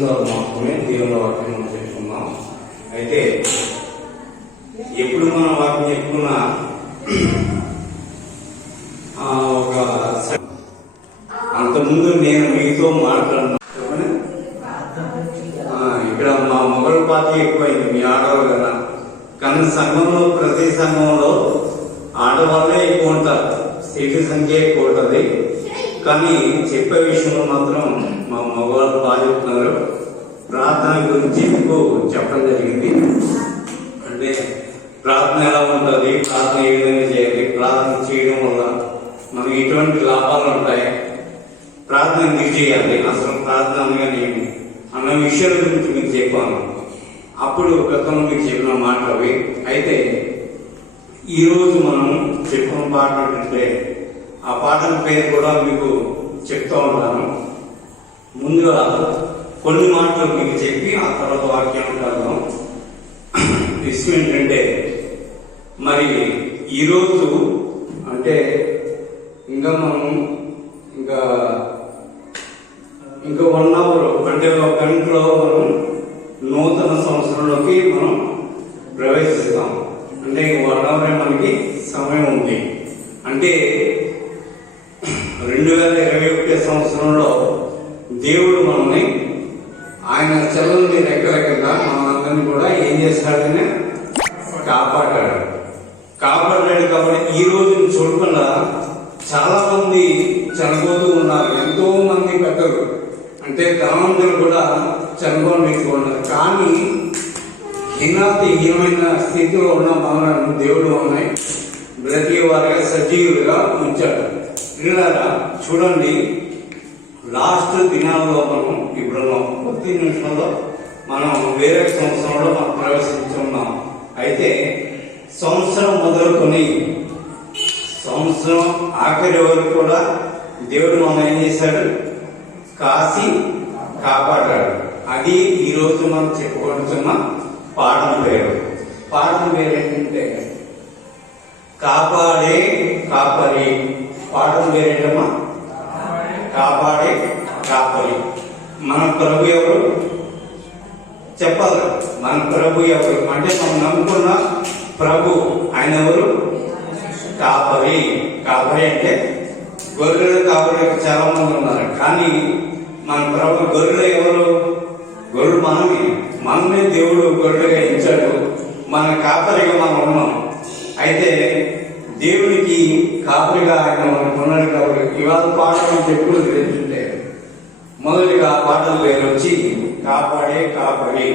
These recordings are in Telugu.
నిమిషాలు మాత్రమే దేవుని వాక్యం మనం చెప్పుకున్నాం. అయితే ఎప్పుడు మనం వాక్యం చెప్పుకున్నా ఒక అంతకుముందు నేను మీతో మాట్లాడినా ఇక్కడ మా మొగలు పార్టీ ఎక్కువైంది మీ ఆడవాళ్ళు కదా. కానీ సంఘంలో ప్రతి సంఘంలో ఆడవాళ్ళే ఎక్కువ ఉంటారు, సీట్ల సంఖ్య ఎక్కువ ఉంటుంది. కానీ చెప్పే విషయంలో మాత్రం మా మగవాళ్ళు బాగా చెప్తున్నారు. ప్రార్థన గురించి మీకు చెప్పడం జరిగింది. అంటే ప్రార్థన ఎలా ఉంటుంది, ప్రార్థన ఏ విధంగా చేయాలి, ప్రార్థన చేయడం వల్ల మనకి ఎటువంటి లాభాలు ఉంటాయి, ప్రార్థన ఎందుకు చేయాలి, అసలు ప్రార్థన అనగానే అన్న విషయాల గురించి మీకు చెప్పాను. అప్పుడు గతంలో మీకు చెప్పిన మాటలు అవి. అయితే ఈరోజు మనం చెప్పిన పాట అంటే ఆ పాటల పేరు కూడా మీకు చెప్తా ఉన్నాను. ముందుగా కొన్ని మాటలు మీకు చెప్పి ఆ తర్వాత వాక్యం కాదు. విషయం ఏంటంటే మరి ఈరోజు అంటే ఇంకా మనం ఇంకా 1 అవర్ అంటే 1 గంటలో మనం నూతన సంవత్సరంలోకి మనం ప్రవేశిస్తాం. అంటే 1 అవర్ మనకి సమయం ఉంది. అంటే 2021 సంవత్సరంలో దేవుడు మనల్ని ఆయన చల్లని రెక్కల కింద మనందరినీ కూడా ఏం చేస్తాడని కాపాడాడు. కాబట్టి ఈ రోజు చూడకుండా చాలా మంది చనిపోతూ ఉన్నారు. ఎంతో మంది పెద్దలు అంటే ధనవంతులు కూడా చనిపోవడం ఎక్కువ ఉన్నారు. కానీ హీనమైన స్థితిలో ఉన్న మనలను దేవుడు ఉన్నాయి బ్రతికే వారిగా సజీవులుగా ఉంచాడు. ఇలా చూడండి, లాస్ట్ దినాల్లో మనం ఇప్పుడు కొద్ది నిమిషంలో మనం వేరే సంవత్సరంలో మనం ప్రవేశించున్నాం. అయితే సంవత్సరం మొదలుకొని సంవత్సరం ఆఖరి వరకు కూడా దేవుడు మనం ఏం చేశాడు, కాసి కాపాడాడు. అది ఈరోజు మనం చెప్పుకుంటున్న పాఠం పేరు. పాఠం పేరు ఏంటంటే కాపాడే కాపరి. పాఠం పేరేంటమ్మా? కాపాడే కాపరి. మన ప్రభు ఎవరు చెప్పాలి. మన ప్రభు ఎవరు అంటే మనం నమ్ముకున్న ప్రభు ఆయన ఎవరు? కాపరి. కాపరి అంటే గొర్రెల కాపరి చాలా మంది ఉన్నారు. కానీ మన ప్రభు గొర్రెలు ఎవరు? గొర్రెలు మనమే దేవుడు గొర్రెలుగా ఇచ్చాడు. మన కాపరిగా మనం ఉన్నాం. అయితే దేవునికి కాపరిగా ఆయన మనకు ఉన్నాడు. కాబట్టి ఇవాళ పాటలు చెప్పులు తెలుస్తుంటే మొదటిగా పాటల పేరు వచ్చి కాపాడే కాపరి.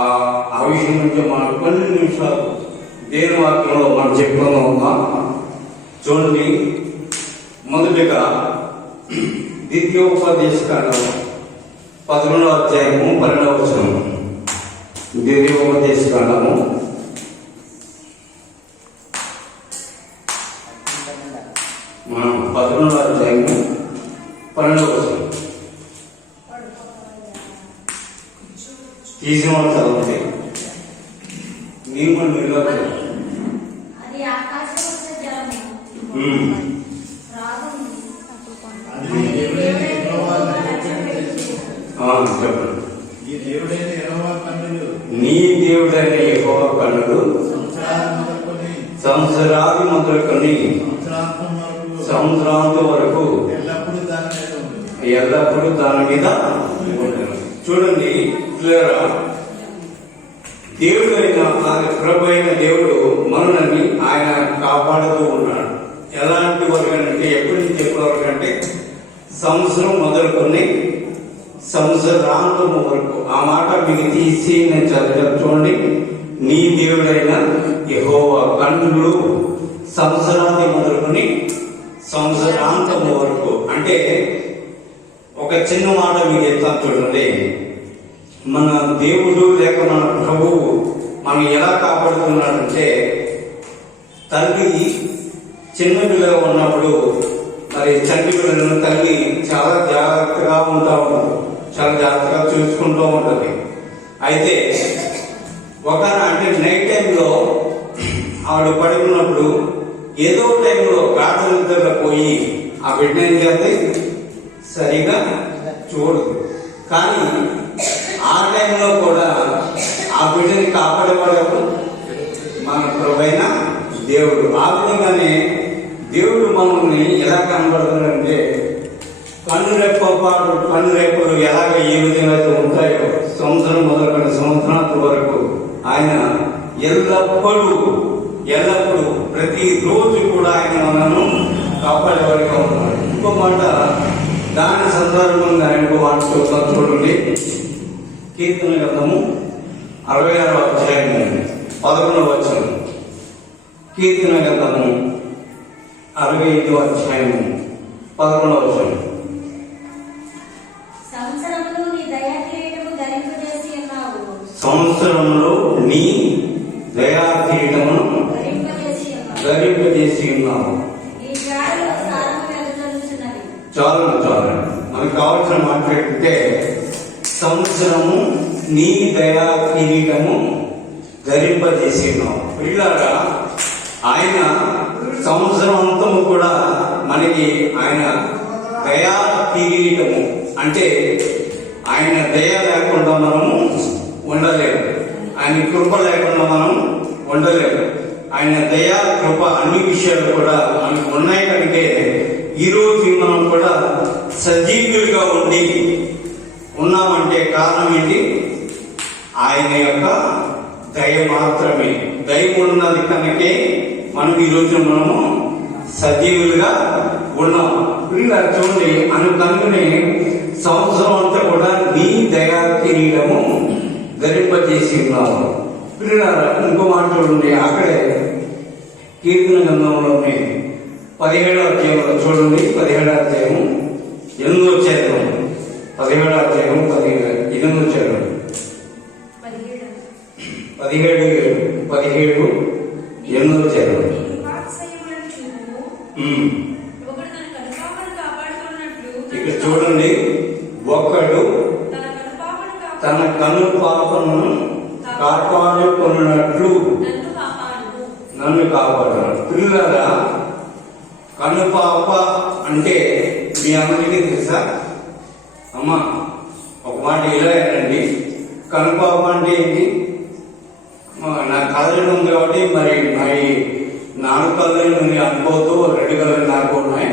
ఆ విషయం నుంచి మనం కొన్ని నిమిషాలు దేవుని వాక్యంలో మనం చెప్పుకుందాం. చూడండి, మొదటిగా ద్వితీయోపదేశకాండం 11వ అధ్యాయము 12వ వచనం. ద్వితీయోపదేశకాండము 11వ అధ్యాయము 12వ వచనం. తీసిన వాళ్ళు చదవండి. నేను చెప్పండి. నీ దేవుడైన యెహోవా కన్నులు సంవత్సరాది మొదలుకొని సంవత్సరాంతం వరకు ఎల్లప్పుడూ దాని మీద. చూడండి, దేవుడైన ప్రభు అయిన దేవుడు మనల్ని ఆయన కాపాడుతూ ఉన్నాడు. ఎలాంటి వరకు అంటే ఎప్పటి నుంచి ఎప్పటి వరకు అంటే సంవత్సరం మొదలుకొని సంవత్సరాంతము వరకు. ఆ మాట మీకు తీసి నేను చదివాను. చూడండి, నీ దేవుడైన యెహోవా కన్నులు సంవత్సరాది మొదలుకొని సంవత్సరాంతము వరకు. అంటే ఒక చిన్న మాట మీకు చెప్తాను చూడండి. మన దేవుడు లేక మన ప్రభువు మనం ఎలా కాపాడుతున్నాడంటే, తల్లి చిన్న పిల్లగా ఉన్నప్పుడు మరి చంటి పిల్లలను తల్లి చాలా జాగ్రత్తగా ఉంటాము, చాలా జాగ్రత్తగా చూసుకుంటూ ఉంటుంది. అయితే అంటే నైట్ టైంలో ఆవిడ పడుకున్నప్పుడు ఏదో టైంలో గాఢ నిద్రలో పోయి ఆ బిడ్డ ఏం చేస్తే సరిగా చూడదు. కానీ ఆ టైంలో కూడా ఆ బిడ్డని కాపాడేవాడు ఎవరు? మన ప్రభువైన దేవుడు. ఆ విధంగానే దేవుడు మనల్ని ఎలా కనబడుతున్నాడంటే కన్నురెప్పలు ఎలాగ ఏ విధంగా అయితే ఉంటాయో సంవత్సరం మొదలుకొని సంవత్సరాల వరకు ఆయన ఎల్లప్పుడూ ప్రతిరోజు కూడా ఆయన మనను కాపాడేవాడిగా ఉన్నాడు. ఇంకో మాట దాని సందర్భంగా ఇంకో మాట చూద్దాం, చూడండి. కీర్తన గ్రంథము 66వ అధ్యాయము 11వ వచనం. కీర్తన గ్రంథము 65వ అధ్యాయము 11వ వచనం. సంవత్సరంలో నీ దయా కిరీటము ధరింపజేసి ఉన్నావు. చాలు మనకు కావాల్సిన మాట ఏంటంటే సంవత్సరము నీ దయా కిరీటము ధరింపజేసి ఉన్నావు. పిల్లారా, ఆయన సంవత్సరం అంతము కూడా మనకి ఆయన దయా కిరీటము అంటే ఆయన దయ లేకుండా మనము ఉండలేము, ఆయన కృప లేకుండా మనం ఉండలేము. ఆయన దయా కృప అన్ని విషయాలు కూడా మనకు ఉన్నాయి కనుక ఈరోజు మనం కూడా సజీవులుగా ఉండి ఉన్నామంటే కారణం ఏంటి? ఆయన యొక్క దయ మాత్రమే. దయ ఉన్నది కనుకే మనం ఈరోజు మనము సజీవులుగా ఉన్నాం. ఇలా చూడండి, కనుకనే సంవత్సరం అంతా కూడా నీ దయా కిరీటము ధరింపజేసి ఉన్నావు. పిల్లలారా, ఇంకో మాట చూడండి, అక్కడే కీర్తన గ్రంథంలోనే 17వ అధ్యాయంలో చూడండి. 17వ అధ్యాయము 8వ వచనం. 17వ అధ్యాయం 8వ వచనం. 17 8వ వచనం. ఇక్కడ చూడండి, ఒకడు తన కను పాపను కాపాడుకున్నట్లు నన్ను కాపాడు. పిల్లరా, కను పాప అంటే మీ అందరికీ తెలుసా? అమ్మా, ఒక మాట ఇలా ఏంటండి, కను పాప అంటే ఏంటి? నా కళ్ళలో ఉంది కాబట్టి మరి 4 కళ్ళు ఉంది అనుకోవద్దు, 2 కళ్ళు నాకు ఉన్నాయి.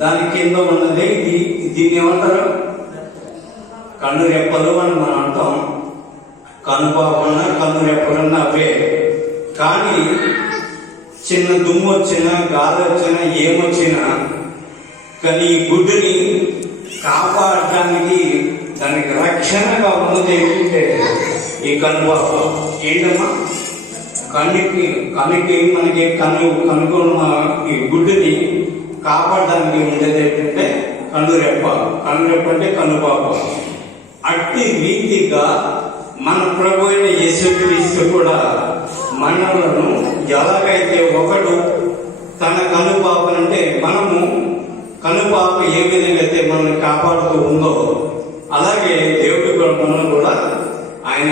దాని కింద ఉన్నది దీన్ని ఏమంటారు? కన్ను రెప్పలు అని మనం అంటాం. కన్ను పాపన్న కన్ను రెప్పలన్న అవే. కానీ చిన్న దుమ్ము వచ్చినా, గాలి వచ్చినా, ఏమొచ్చినా కానీ ఈ గుడ్డుని కాపాడటానికి, దానికి రక్షణగా ఉన్నది ఏంటంటే ఈ కన్ను పాప. ఏంటమ్మా? కన్నుకి మనకి కనుక్కున్న ఈ గుడ్డుని కాపాడడానికి ఉండేది ఏంటంటే కన్ను రెప్ప అంటే కన్ను పాప. అట్టి రీతిగా మన ప్రభు అయిన యేసుక్రీస్తు కూడా మనలను ఎలాగైతే ఒకడు తన కనుపాపనంటే మనము కనుపాప ఏ విధంగా అయితే మనల్ని కాపాడుతూ ఉందో అలాగే దేవుడు కూడా మనల్ని కూడా ఆయన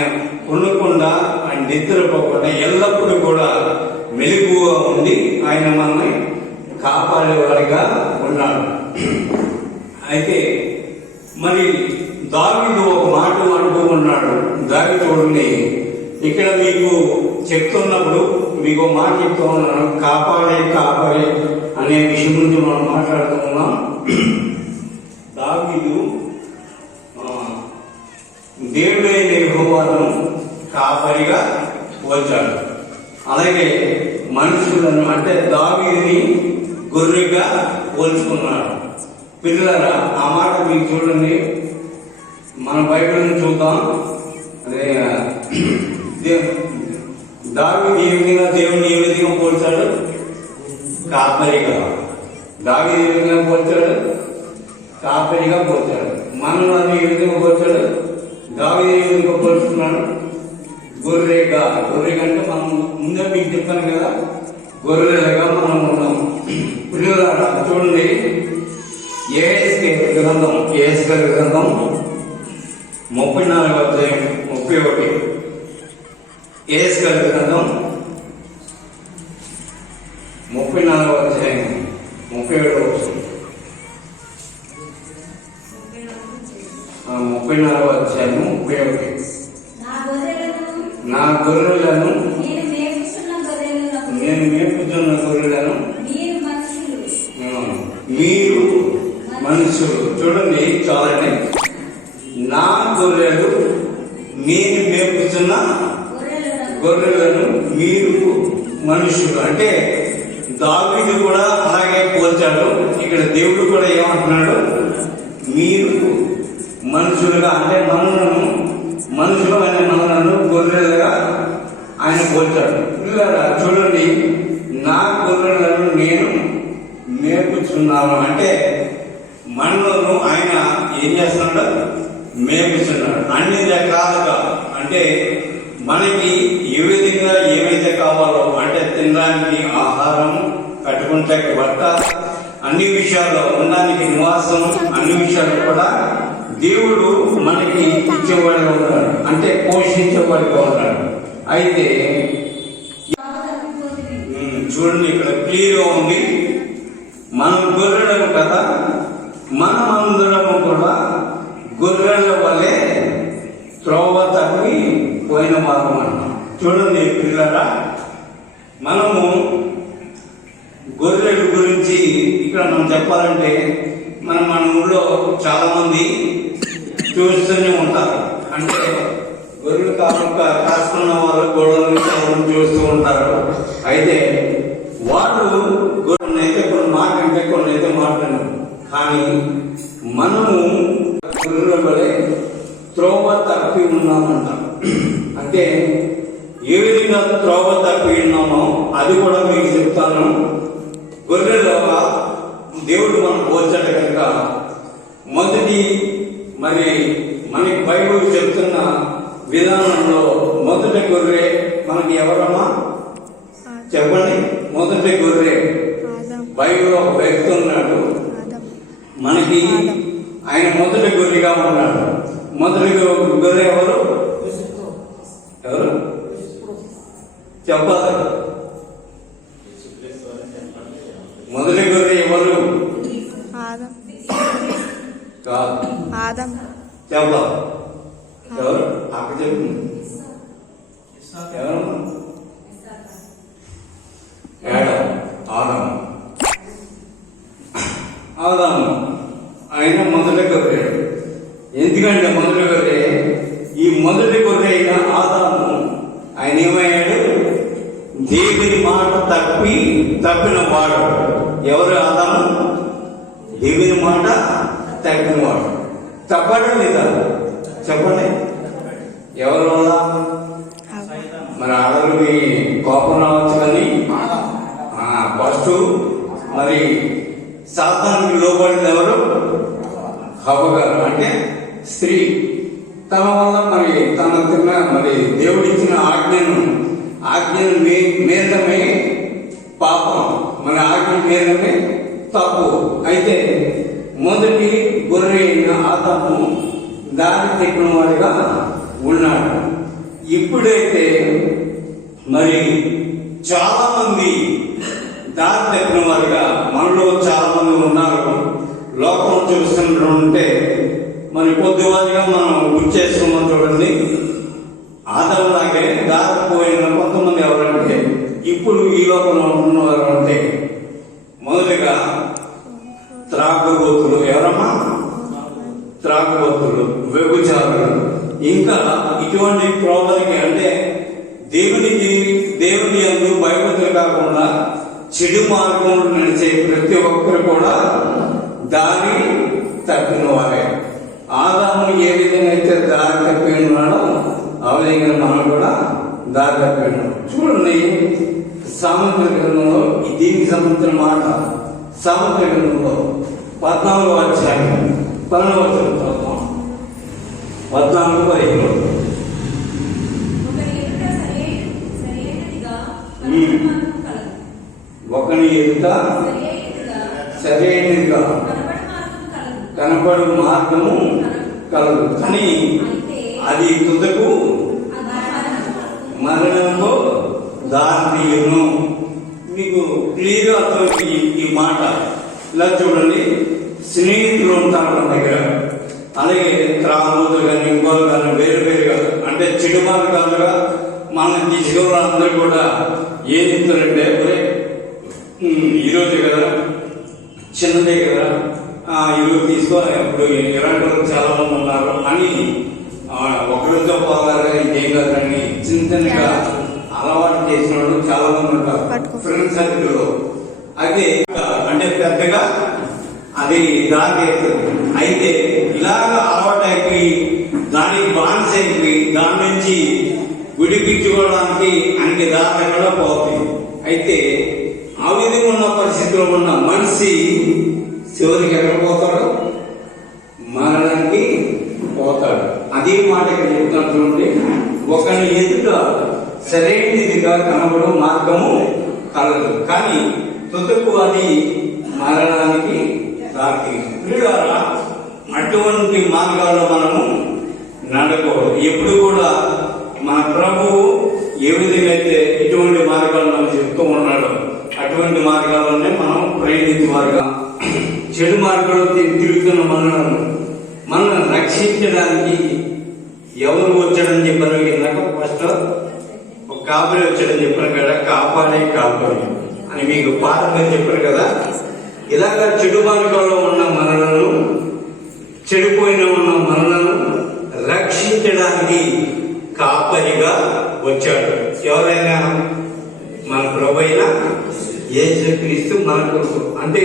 ఉండకుండా, ఆయన నిద్రపోకుండా ఎల్లప్పుడూ కూడా మెలకువగా ఉండి ఆయన మనల్ని కాపాడేవాడిగా ఉన్నాడు. అయితే మరి దావీదు ఒక మాట అంటూ ఉన్నాడు. దావీదు చూడండి, ఇక్కడ మీకు చెప్తున్నప్పుడు మీకు మాట చెప్తూ ఉన్నాను, కాపాడే అనే విషయం గురించి మనం మాట్లాడుతూ ఉన్నాం. దావీదు దేవుడైన యెహోవాను కాపరిగా పోల్చాడు. అలాగే మనుషులను అంటే దావీదుని గొర్రెగా పోల్చుకున్నాడు. పిల్లలారా, ఆ మాట మీకు చూడండి, మన బైబిల్ని చూద్దాం. అదే దావీదు ఏ విధంగా దేవుని ఏ విధంగా పోల్చాడు? కాపరిగా. దావీదు ఏ విధంగా పోల్చాడు? కాపరిగా పోల్చాడు. మనల్ని ఏ విధంగా పోల్చాడు? దావీదు ఏ విధంగా పోల్చుకున్నాడు? గొర్రెగా. అంటే మనం ముందే మీకు చెప్పాను కదా, గొర్రెలుగా మనం ఉన్నాం. పిల్లలారా చూడండి, యెహెజ్కేలు గ్రంథం 34వ అధ్యాయం 31. యెహెజ్కేలు గ్రంథం 34వ అధ్యాయం 37వ వచనం. 34వ అధ్యాయము 31. నా గొర్రెలను నా గొర్రెలను నేను మేపుచున్న గొర్రెలను నేను మేపుతున్న గొర్రెలను మీరు మనుషులు. మీరు మనుషులు. చూడండి చాలండి. నా గొర్రెలు నేను మేపుతున్న గొర్రెలను మీరు మనుషులు. అంటే దావీదు కూడా అలాగే పోల్చాడు. ఇక్కడ దేవుడు కూడా ఏమంటున్నాడు? మీరు మనుషులుగా, అంటే మనుషులు అనే మనలను గొర్రెలుగా ఆయన పోల్చాడు. పిల్లరా చూడండి, నా గొర్రెలను నేను మేపుచున్నాను అంటే మనలను ఆయన ఏం చేస్తున్నాడు? మేపుచున్నాడు. అన్ని రకాలుగా, అంటే మనకి ఏ విధంగా ఏమైతే కావాలో, అంటే తినడానికి ఆహారం, కట్టుకుంటే బట్ట, అన్ని విషయాల్లో ఉండడానికి నివాసం, అన్ని విషయాలు కూడా దేవుడు మనకి ఇచ్చేవాడిగా ఉన్నాడు, అంటే పోషించేవాడిగా ఉన్నాడు. అయితే చూడండి, ఇక్కడ క్లియర్గా ఉంది. మనం గొర్రెలను కదా, మనమందరము కూడా గొర్రెల వల్లే త్రోవ తప్పి పోయిన వారం అంట. చూడండి పిల్లరా, మనము గొర్రెల గురించి ఇక్కడ మనం చెప్పాలంటే, మన ఊళ్ళో చాలా మంది చూస్తూనే ఉంటారు. అంటే గొర్రెలు కాసుకున్న వాళ్ళు గొడవలు చూస్తూ ఉంటారు. అయితే వాళ్ళు గొర్రెనైతే కొన్ని మాట అంటే కొన్ని అయితే మాట్లాడరు. కానీ మనము గొర్రెల వలె త్రోవ తప్పి ఉన్నామంట. అంటే ఏ విధంగా త్రోవ తప్పి ఉన్నామో అది కూడా మీకు చెప్తాను. గొర్రెలో దేవుడు మనం పోల్చాడు కనుక, మొదటి మరి మనకి బైబిల్ చెప్తున్న విధానంలో మొదటి గొర్రె మనకి ఎవరమ్మా చెప్పండి? మొదటి గొర్రె బైబిల్లో ఒక వ్యక్తి ఉన్నాడు, మనకి ఆయన మొదటి గొర్రెగా ఉన్నాడు. మొదటి గొర్రె ఎవరు? ఎవరు చెప్పాలి? మొదటి గొర్రె ఎవరు? కాదు, చెప్పాలి. ఎవరు? అక్క చెప్తుంది. ఎవరు? ఆదాము. ఆయన మొదటి గొర్రె. ఎందుకంటే మొదటి గొర్రె, ఈ మొదటి గొర్రె అయిన ఆదాము ఆయన ఏమయ్యాడు? దేవుని మాట తప్పిన వాడు. ఎవరు ఆదాము? దేవుని మాట తప్పిన వాడు. తప్పడం లేదా? చెప్పండి. ఎవరి వల్ల? మరి ఆడలకి కోపం రావచ్చు, కానీ ఫస్ట్ మరి సాతానికి లోబడింది ఎవరు? హవ్వ గారు, అంటే స్త్రీ. తన వల్ల మరి మరి దేవుడిచ్చిన ఆజ్ఞను మీదమే పాపం, మన ఆజ్ఞ మీదమే తప్పు. అయితే మొదటి గొర్రె అయిన ఆదాము దారి తప్పిన వాడిగా ఉన్నాడు. ఇప్పుడైతే మరి చాలా మంది దారి తప్పిన వారిగా మనలో చాలా మంది ఉన్నారు. లోకం చూస్తుంటే మరి కొద్దివారిగా మనం గుర్తు చేసుకున్నాం. చూడండి, ఆదాములాగే దారిపోయిన కొంతమంది ఎవరంటే ఇప్పుడు ఈ లోకంలో ఉంటున్నవారు అంటే, మొదటిగా త్రాగుబోతులు. ఎవరమ్మా? త్రాగుబోతులు, వ్యభిచారులు. ఇంకా ఇటువంటి ప్రోవలకి, అంటే దేవుని యందు భయభక్తులు కాకుండా చెడు మార్గంలో నడిచే ప్రతి ఒక్కరు కూడా దారి తప్పిన వారే. ఆదాము ఏ విధంగా అయితే దారి తప్పి ఉన్నాడో ఆ విధంగా మనం కూడా దారి తప్పి ఉన్నాం. చూడండి, సామెతల గ్రంథంలో దీనికి సంబంధించిన మాట సామెతల గ్రంథంలో 14వ అధ్యాయం 12వ వచనం చదువుతాం. 14:15. ఒకని ఎదుట సరైనదిగా కనపడు మార్గము కలదు, కానీ అది తుదకు మరణంలో దారితీయును. మీకు క్లియర్గా అర్థం ఈ మాట. ఇలా చూడండి, స్నేహితులు ఉంటారు మన దగ్గర. అలాగే త్రాగుబోతులు కానీ ఇంకోలు కానీ వేరు వేరుగా అంటే చెడు మార్గాలుగా మనం తీసుకున్న అందరూ కూడా ఏం చెప్తారంటే ఈరోజు కదా చిన్నదే కదా ఈరోజు తీసుకో ఇప్పుడు ఇలాంటి వాళ్ళు చాలా మంది ఉన్నారు అని ఒకరితో పోగారు ఇంకేం కాదని చిన్నగా అలవాటు చేసిన వాళ్ళు చాలా మంది ఉంటారు ఫ్రెండ్ సర్కిల్లో. అయితే అంటే పెద్దగా అది దాటేస్తుంది. అయితే ఇలాగ అలవాటు అయిపోయి దానికి బాన్స్ అయిపోయి దాని నుంచి విడిపించుకోవడానికి అన్ని దారి కూడా పోతుంది. అయితే ఆ విధంగా ఉన్న పరిస్థితిలో ఉన్న మనిషి చివరికి ఎక్కడ పోతాడు? మరణానికి పోతాడు. అదే మాట ఇక్కడ చెప్తున్నటువంటి ఒకరి ఎదుట సరైనదిగా కనబడు మార్గము కలదు, కానీ తుదకు అది మరణానికి దారి. అటువంటి మార్గాల్లో మనము నడకూడదు. ఎప్పుడు కూడా మన ప్రభువు ఏ విధంగా అయితే ఇటువంటి మార్గాలు మనం చెప్తూ ఉన్నాడో అటువంటి మార్గాల్లోనే మనం ప్రయత్నించేవారుగా చెడు మార్గంలో తిరుగుతున్న మనల్ని రక్షించడానికి ఎవరు వచ్చాడని చెప్పారు ఇందాక ఫస్ట్ ఒక కాపరి వచ్చాడని చెప్పారు కదా, కాపాడే కాపరి అని మీకు పాఠంగా చెప్పారు కదా. ఇలాగ చెడు మార్గంలో ఉన్న మనలను, చెడిపోయిన ఉన్న మనలను రక్షించడానికి కాపరిగా వచ్చాడు. ఎవరైనా మన ప్రభువైన యేసుక్రీస్తు మన కొరకు. అంటే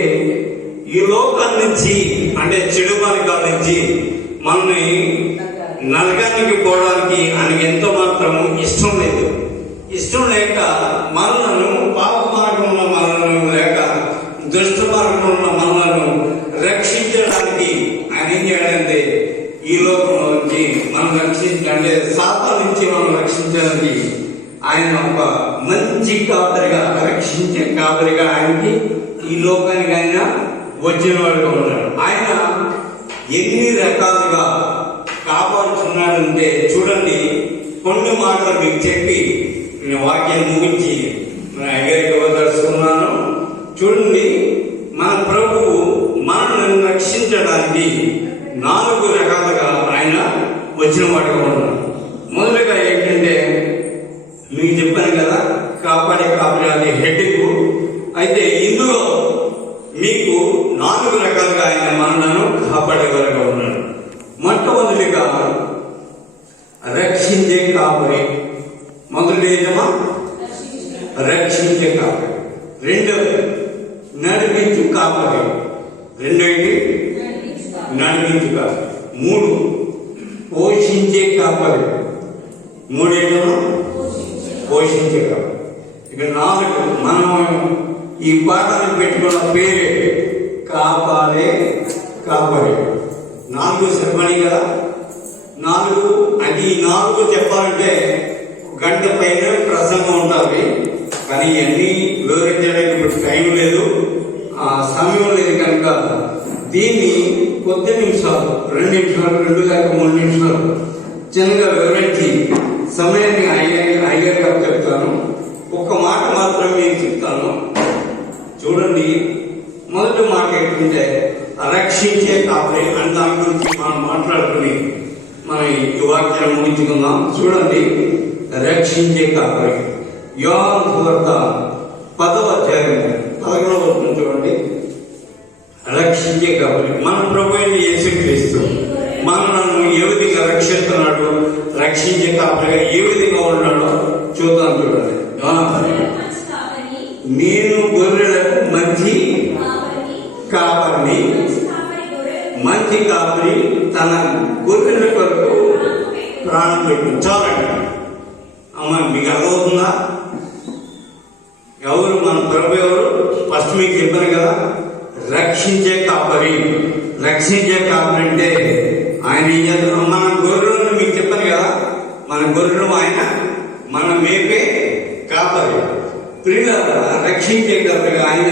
ఈ లోకం నుంచి అంటే చెడు మార్గాల నుంచి మనల్ని నరకానికి పోవడానికి ఆయనకి ఎంతో మాత్రము ఇష్టం లేదు. ఇష్టం లేక మనలను పాప మార్గంలో మనలను లేక దుష్ట మార్గంలో ఉన్న మనలను రక్షించడానికి ఆయన ఏం చేయాలంటే ఈ లోకంలో నుంచి మనం రక్షించాలంటే సాతాను నుంచి మనం రక్షించడానికి ఆయన ఒక మంచి కాపరిగా, రక్షించే కాపరిగా ఆయనకి ఈ లోకానికి ఆయన వచ్చిన వాడుగా ఉన్నాడు. ఆయన ఎన్ని రకాలుగా కాపాడుతున్నాడంటే చూడండి, కొన్ని మాటలు మీకు చెప్పి నేను వాక్యాన్ని ముగించి అయ్యారికి వదలుస్తున్నాను. చూడండి, మన ప్రభువు మనల్ని రక్షించడానికి 4 రకాలుగా ఆయన వచ్చిన వాడుగా ఉన్నాడు. మొదలుగా ఏంటంటే మీకు చెప్పాను కదా, కాపాడే కాపరి అది హెడ్కు. అయితే ఇందులో మీకు 4 రకాలుగా ఆయన మనలను కాపాడేవారుగా ఉన్నాడు. మొట్టమొదటిగా రక్షించే కాపరి. మొదటి ఏదమ్మా? రక్షించే కాపరి. రెండవది నడిపించు కాపరి. రెండోది నడిపించు కాపరి. 3 పోషించే కాపరి. 3 పోషించే కాపరి. ఇక 4 మనం ఈ పాఠాన్ని పెట్టుకున్న పేరే కాపాడే కాపరి. 4 చెప్పని కదా, 4 అది 4 చెప్పాలంటే గంట పైన ప్రసంగం ఉంటుంది. కానీ ఇవన్నీ వివరించడానికి ఇప్పుడు టైం లేదు, సమయం లేదు. కనుక దీన్ని కొద్ది నిమిషాలు, 2 నిమిషాలు, 2 లేక 3 నిమిషాలు చిన్నగా వివరించి సమయాన్ని అయ్యాక చెప్తాను. ఒక్క మాట మాత్రం మీకు చెప్తాను. చూడండి, మొదటి మాట ఏంటంటే రక్షించే కాపరి అని దాని గురించి మనం మాట్లాడుకుని మన ఈ వాక్యాన్ని ముగించుకుందాం. చూడండి, రక్షించే కాపరి. యోహాను సువార్త 10వ అధ్యాయం 11వ వచనం చూడండి. రక్షించే కాపరి మన ప్రభువైన యేసుక్రీస్తు మనలను ఏ విధంగా రక్షిస్తున్నాడు, రక్షించే కాపరిగా ఏ విధంగా ఉన్నాడో చూద్దాం. చూడండి, నేను గొర్రెలకు మంచి కాపరిని, మంచి కాపరి తన గొర్రెల కొరకు ప్రాణం పెట్టు. చాలండి అమ్మ, మీకు అర్థమవుతుందా? ఎవరు మన ప్రభు? ఎవరు? ఫస్ట్ మీకు చెప్పాను కదా, రక్షించే కాపరి. రక్షించే కాపరి అంటే ఆయన ఏం చేస్తారు? మన గొర్రెలను మీకు చెప్పాను కదా, మన గొర్రెలు ఆయన మన మేపే కాపరి. ప్రియులారా, రక్షించే కాపరి ఆయన.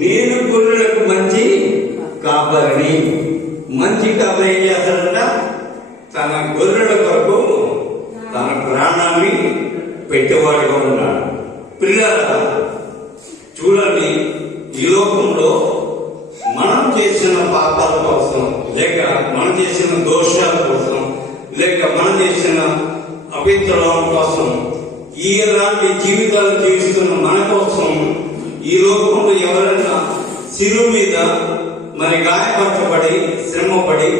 నేను గొర్రెలకు మంచి కాపరిని. మంచి కాపరి ఏం చేస్తాడంట? తన గొర్రెల కొరకు తన ప్రాణాన్ని పెట్టేవాడిగా ఉన్నాడు. ప్రియులారా, చూడండి, ఈ లోకంలో మనం చేసిన పాపాల కోసం లేక మనం చేసిన దోషాల కోసం, లేక మనం చేసిన అభిప్రాయం కోసం, ఇలాంటి జీవితాలు జీవిస్తున్న మన కోసం ఈ లోకంలో ఎవరైనా శిలువ మీద మరి గాయపరచబడి శ్రమపడి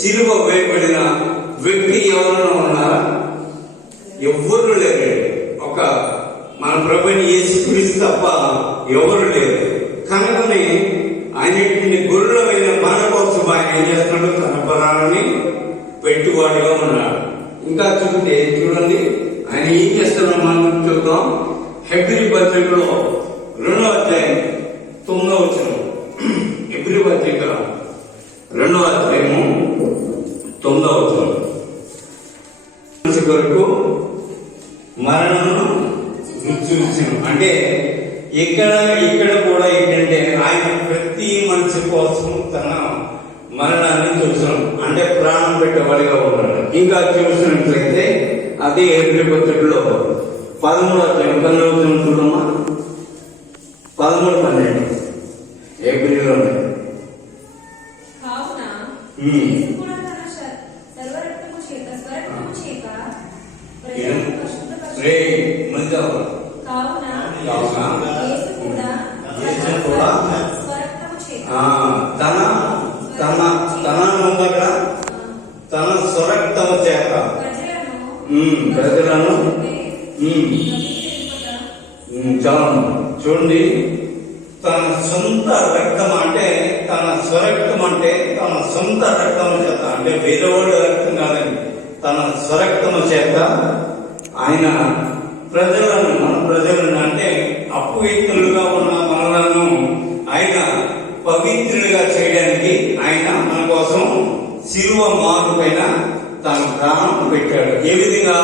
శిలువ వేయబడిన వ్యక్తి ఎవరైనా ఉన్నారా? ఎవ్వరు లేరు. ఒక మన ప్రభుని యేసుక్రీస్తు తప్ప ఎవరు లేరు. కనుకనే ఆయన గొర్రెలమైన మన కోసం ఆయన ఏం చేస్తున్నాడు? తన ప్రాణాన్ని పెట్టువాడిగా ఉన్నాడు. ఇంకా చూడండి ఆయన ఏం చేస్తున్నాడు మనం చూద్దాం. హెబ్రీ పత్రికలో 2వ అధ్యాయం 9వ వచనం. హెబ్రీ పత్రిక 2వ అధ్యాయము 9వ వచనం. మనిషి కొరకు మరణను చూసాను అంటే ఇక్కడ కూడా ఏంటంటే ఆయన ప్రతి మనిషి కోసం తన మరణాన్ని చూసాం అంటే ప్రాణం పెట్టేవాడిగా ఉన్నాడు. ఇంకా చూసినట్లయితే అదే హెబ్రీ పత్రికలో 13వ అధ్యాయం 12వ చూడమ్మా. 13-12 ఏప్రిల్లోనే. కావున కూడా తన సర్వరక్తము చేత స్వరక్తము చేత ప్రజలను పరిశుద్ధపరచు. కావున యేసు కూడా స్వరక్తము చేత తన స్వరక్తము చేత ప్రజలను చాలా చూడండి. తన సొంత రక్తం అంటే తన స్వరక్తం అంటే తన సొంత రక్తము చేత అంటే వేరేవాడు రక్తం కాదండి. తన స్వరక్తము చేత ఆయన ప్రజలను అంటే అపవిత్రులుగా ఉన్న మనలను ఆయన పవిత్రులుగా చేయడానికి ఆయన మన కోసం శిలువ మారు పైన తన ప్రాణం పెట్టాడు. ఏ విధంగా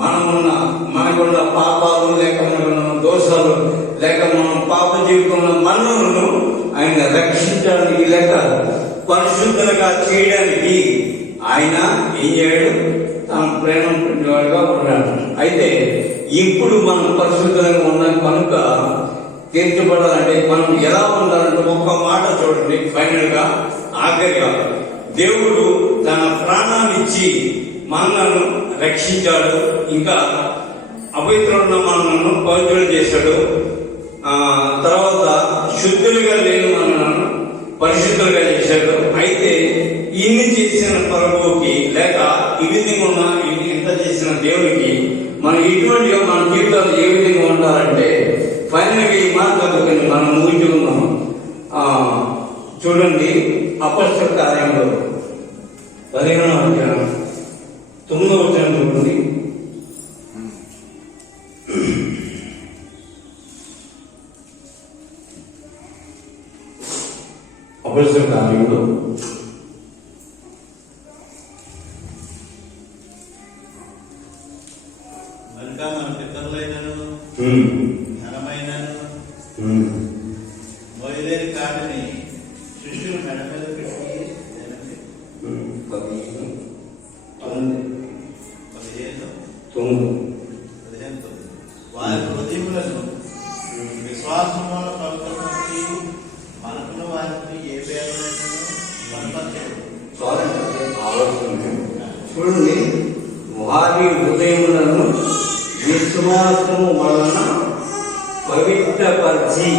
మనకున్న పాపాలు లేక మనకున్న దోషాలు లేక మనం పాప జీవితంలో మనలను ఆయన రక్షించడానికి లేక పరిశుద్ధులుగా చేయడానికి ఆయన ఏం చేయడు? తన ప్రేమ పెట్టేవాడుగా ఉన్నాడు. అయితే ఇప్పుడు మనం పరిశుద్ధంగా ఉన్నాం కనుక తీర్చబడాలంటే మనం ఎలా ఉండాలంటే ఒక్క మాట చూడండి. ఫైనల్ గా ఆఖరిగా దేవుడు తన ప్రాణాన్నిచ్చి మనలను రక్షించాడు. ఇంకా అపవిత్రున్న మనలను పవిత్రులు చేశాడు. తర్వాత శుద్ధులుగా లేని మనలను పరిశుద్ధులుగా చేశాడు. అయితే ఇన్ని చేసిన ప్రభువుకి లేక ఈ విధంగా ఉన్న ఎంత చేసిన దేవుడికి మనం ఇటువంటి మన జీవితాలు ఏ విధంగా ఉండాలంటే ఫైనల్ గా ఈ మాట చదువుకొని మనం ముగించుకున్నాం. చూడండి అపొస్తలుల కార్యంలో 15వ అధ్యాయం 9వ వచనం చూడండి. అపొస్తలుల కార్యంలో మన పితరులైనను ఘనమైనను మొయలేని కాటిని శిష్యులు మెడ మీద పెట్టి 15 వారి హృదయములను విశ్వాసము కలుగుతున్నది మనకున్న వారికి ఏ పేరులను చూడండి. వారి హృదయములను విశ్వాసము వలన పవిత్రపరిచి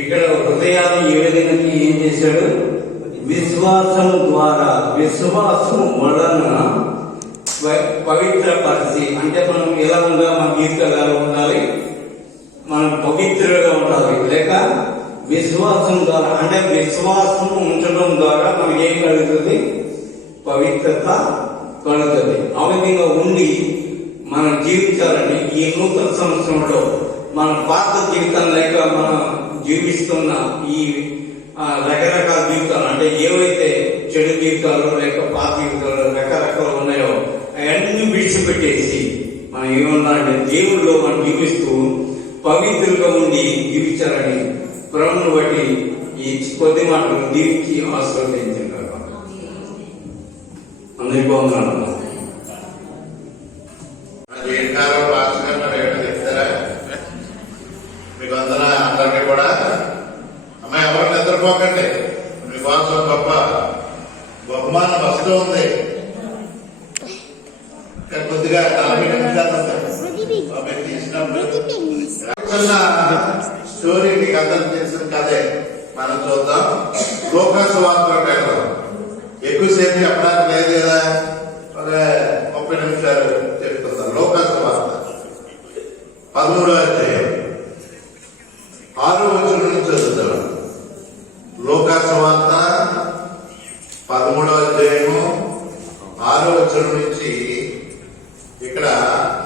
ఇక్కడ హృదయాన్ని ఏ విధంగా ఏం చేశాడు? విశ్వాసము ద్వారా విశ్వాసము వలన పవిత్రపరిచి అంటే మనం ఎలా ఉండాలి? మన జీవితాలు ఎలా ఉండాలి? మనం పవిత్రులుగా ఉండాలి. లేక విశ్వాసం ద్వారా అంటే విశ్వాసం ఉంచడం ద్వారా మనకి ఏం కలుగుతుంది? పవిత్రత కలుగుతుంది. ఆ విధంగా ఉండి మనం జీవించాలని ఈ నూతన సంవత్సరంలో మన పాత జీవితం లేక మనం జీవిస్తున్న ఈ రకరకాల జీవితాలు అంటే ఏవైతే చెడు జీవితాలు లేక పాత జీవితాలు రకరకాలు ఉన్నాయో అవన్నీ విడిచిపెట్టేసి మనం ఏమన్నారంటే దేవుళ్ళలో మనం జీవిస్తూ పవిత్రులుగా ఉండి జీవించాలని ప్రభువును బట్టి ఈ కొద్ది మాటలు దీవించి ఆశీర్వదించారు. అందరికీ బాగున్నాను. మీకు అందరూ అందరికీ కూడా అమ్మాయి ఎవరు నిద్రపోకండి. మీకోసం వస్తూ ఉంది. ఇంకా కొద్దిగా 40 నిమిషాలు ఉంది. బాబాయ్ తీసినప్పుడు చిన్న స్టోరీ మీకు అందరికి తెలిసిన కథే. మనం చూద్దాం. లోకాసు వార్తలకు వెళ్దాం. ఎక్కువసేపు చెప్పడానికి లేదు కదా, ఒక 30 నిమిషాలు చెప్తుందాం. లోకాసు వార్త 13వ అధ్యాయం 6వ వచనం నుంచి చదువుతాం. లోకాసు వార్త 13వ అధ్యాయము 6వ వచనం నుంచి ఇక్కడ